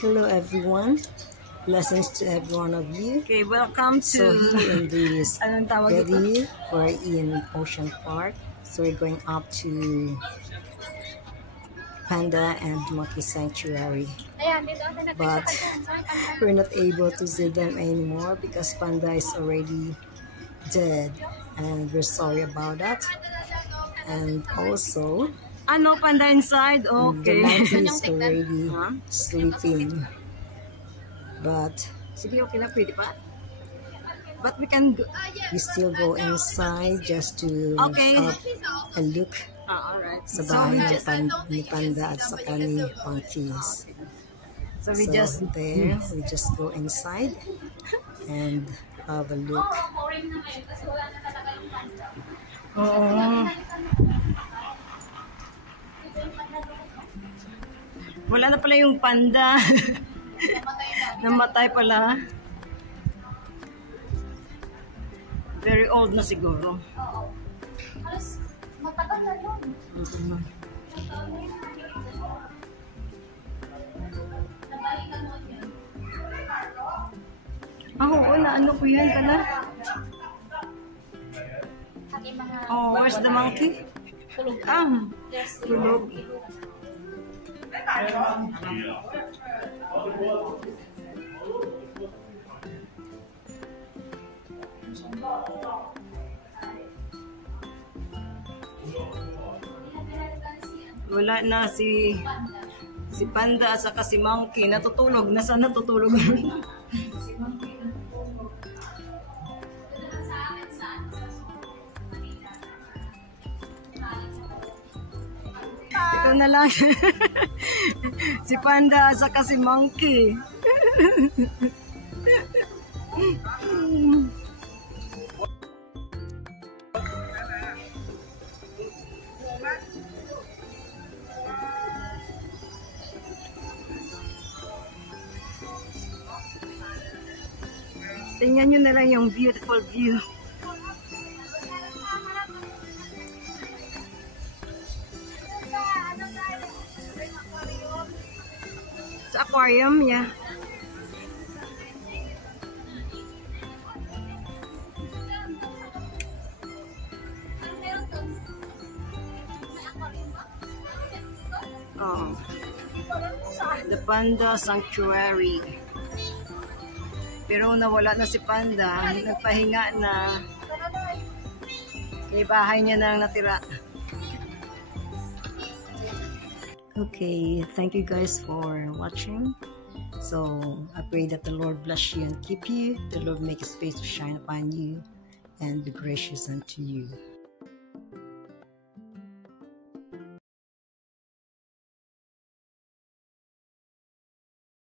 Hello everyone, blessings to every one of you. Okay, welcome to So here in this video, we're in Ocean Park. So we're going up to Panda and Monkey Sanctuary. But we're not able to see them anymore because Panda is already dead. And we're sorry about that. And also, no Panda inside? the Okay. monkey is already sleeping. But Sige, okay lang, pwede pa. But we can go. We still go inside just to and look Alright. sa bahay ni Panda at saka ni monkeys. So we just go inside and have a look. Wala na pala yung panda. Namatay pala. Very old na siguro. Oo. Halos matagal na yun. Nabalikan mo yun. Oo, ano ko yan pala? Oh, where's the monkey? Tulog. Yes, Tulog. Wala na si Panda at saka si Monkey. Natutulog. Nasaan natutulog? Ito na lang. Si Panda at saka si Monkey. Tingnan nyo na lang yung beautiful view. Sa aquarium, yeah. Oh. The Panda Sanctuary. Pero nawala na si Panda, nagpahinga na. Kaya bahay niya nang natira. Okay, thank you guys for watching. So I pray that the Lord bless you and keep you. The Lord make his face to shine upon you and be gracious unto you.